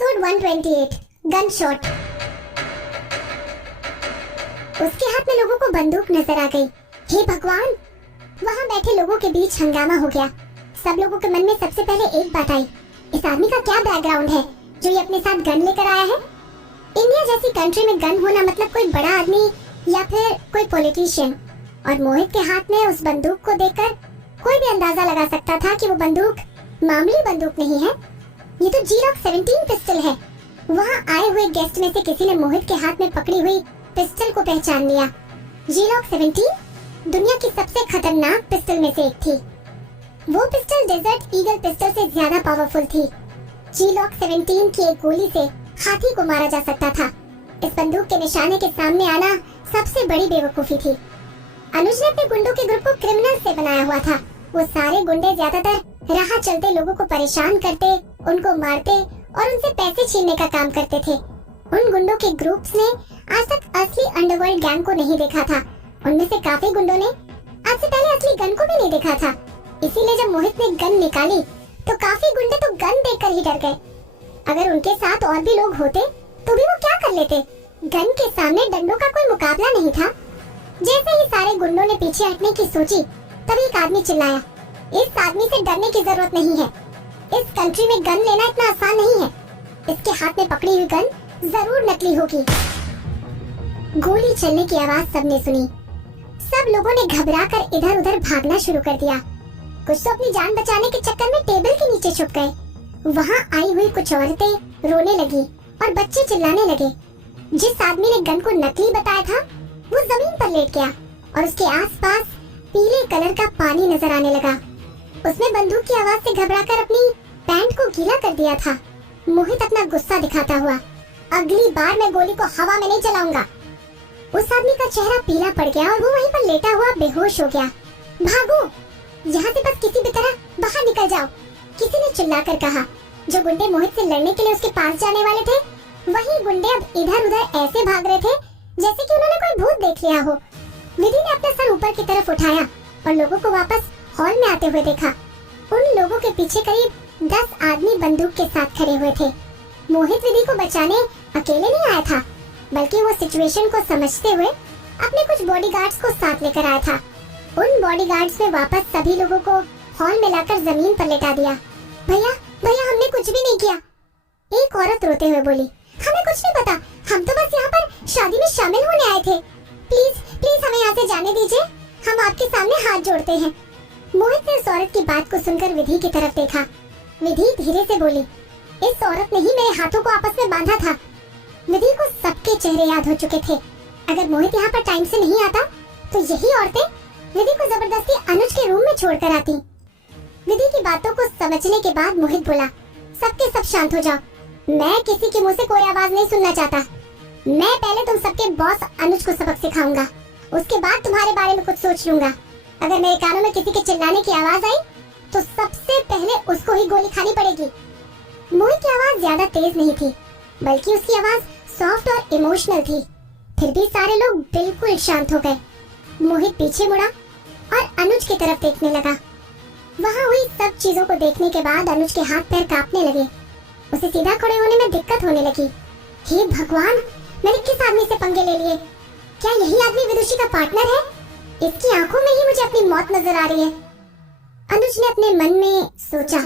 Episode 128 gun shot. उसके हाथ में लोगों को बंदूक नजर आ गई। हे भगवान! वहाँ बैठे लोगों के बीच हंगामा हो गया। सब लोगों के मन में सबसे पहले एक बात आई, इस आदमी का क्या बैकग्राउंड है जो ये अपने साथ गन लेकर आया है। इंडिया जैसी कंट्री में गन होना मतलब कोई बड़ा आदमी या फिर कोई पॉलिटिशियन। और मोहित के हाथ में उस बंदूक को देखकर कोई भी अंदाजा लगा सकता था कि वो बंदूक मामूली बंदूक नहीं है, ये तो Glock 17 पिस्टल है। वहाँ आए हुए गेस्ट में से किसी ने मोहित के हाथ में पकड़ी हुई पिस्टल को पहचान लिया। Glock 17 दुनिया की सबसे खतरनाक पिस्टल में से एक थी। वो पिस्टल डेजर्ट ईगल पिस्टल से ज्यादा पावरफुल थी। Glock 17 की एक गोली से हाथी को मारा जा सकता था। इस बंदूक के निशाने के सामने आना सबसे बड़ी बेवकूफी थी। अनुज ने अपने गुंडों के ग्रुप को क्रिमिनल से बनाया हुआ था। वो सारे गुंडे ज्यादातर राह चलते लोगों को परेशान करते, उनको मारते और उनसे पैसे छीनने का काम करते थे। उन गुंडों के ग्रुप्स ने आज तक असली अंडरवर्ल्ड गैंग को नहीं देखा था। उनमें से काफी गुंडों ने आज से पहले असली गन को भी नहीं देखा था। इसीलिए जब मोहित ने गन निकाली तो काफी गुंडे तो गन देखकर ही डर गए। अगर उनके साथ और भी लोग होते तो भी वो क्या कर लेते। गन के सामने डंडों का कोई मुकाबला नहीं था। जैसे ही सारे गुंडों ने पीछे हटने की सोची तभी एक आदमी चिल्लाया, इस आदमी से डरने की जरूरत नहीं है। इस कंट्री में गन लेना इतना आसान नहीं है। इसके हाथ में पकड़ी हुई गन जरूर नकली होगी। गोली चलने की आवाज सबने सुनी। सब लोगों ने घबराकर इधर उधर भागना शुरू कर दिया। कुछ तो अपनी जान बचाने के चक्कर में टेबल के नीचे छुप गए। वहाँ आई हुई कुछ औरतें रोने लगी और बच्चे चिल्लाने लगे। जिस आदमी ने गन को नकली बताया था वो जमीन पर लेट गया और उसके आसपास पीले कलर का पानी नजर आने लगा। उसने बंदूक की आवाज से घबराकर अपनी पैंट को गीला कर दिया था। मोहित अपना गुस्सा दिखाता हुआ, अगली बार मैं गोली को हवा में नहीं चलाऊंगा। उस आदमी का चेहरा पीला पड़ गया और वो वहीं पर लेटा हुआ बेहोश हो गया। भागो, यहाँ से बस किसी भी तरह बाहर निकल जाओ, किसी ने चिल्लाकर कहा। जो गुंडे मोहित से लड़ने के लिए उसके पास जाने वाले थे वही गुंडे अब इधर उधर ऐसे भाग रहे थे जैसे कि उन्होंने कोई भूत देख लिया हो। विधि ने अपना सर ऊपर की तरफ उठाया और लोगों को वापस हॉल में आते हुए देखा। उन लोगों के पीछे करीब 10 आदमी बंदूक के साथ खड़े हुए थे। मोहित विधि को बचाने अकेले नहीं आया था, बल्कि वो सिचुएशन को समझते हुए अपने कुछ बॉडीगार्ड्स को साथ लेकर आया था। उन बॉडीगार्ड्स ने वापस सभी लोगों को हॉल में लाकर जमीन पर लेटा दिया। भैया भैया, हमने कुछ भी नहीं किया। एक औरत रोते हुए बोली, हमें कुछ नहीं पता, हम तो बस यहाँ पर शादी में शामिल होने आए थे। प्लीज प्लीज हमें यहाँ से जाने दीजिए, हम आपके सामने हाथ जोड़ते हैं। मोहित ने उस औरत की बात को सुनकर विधि की तरफ देखा। विधि धीरे से बोली, इस औरत ने ही मेरे हाथों को आपस में बांधा था। विधि को सबके चेहरे याद हो चुके थे। अगर मोहित यहाँ पर टाइम से नहीं आता तो यही औरतें विधि को जबरदस्ती अनुज के रूम में छोड़कर आती। विधि की बातों को समझने के बाद मोहित बोला, सबके सब शांत हो जाओ, मैं किसी के मुँह से कोई आवाज नहीं सुनना चाहता। मैं पहले तुम सबके बॉस अनुज को सबक सिखाऊंगा, उसके बाद तुम्हारे बारे में कुछ सोच लूंगा। अगर मेरे कानों में किसी के चिल्लाने की आवाज आई तो सबसे पहले उसको ही गोली खानी पड़ेगी। मोहित की आवाज ज्यादा तेज नहीं थी, बल्कि उसकी आवाज सॉफ्ट और इमोशनल थी। फिर भी सारे लोग बिल्कुल शांत हो गए। मोहित पीछे मुड़ा और अनुज की तरफ देखने लगा। वहाँ हुई सब चीजों को देखने के बाद अनुज के हाथ पैर कांपने लगे। उसे सीधा खड़े होने में दिक्कत होने लगी। हे भगवान, मैंने किस आदमी से पंगे ले लिए? क्या यही आदमी विदुषी का पार्टनर है? इसकी आंखों में ही मुझे अपनी मौत नजर आ रही है। अनुज ने अपने मन में सोचा।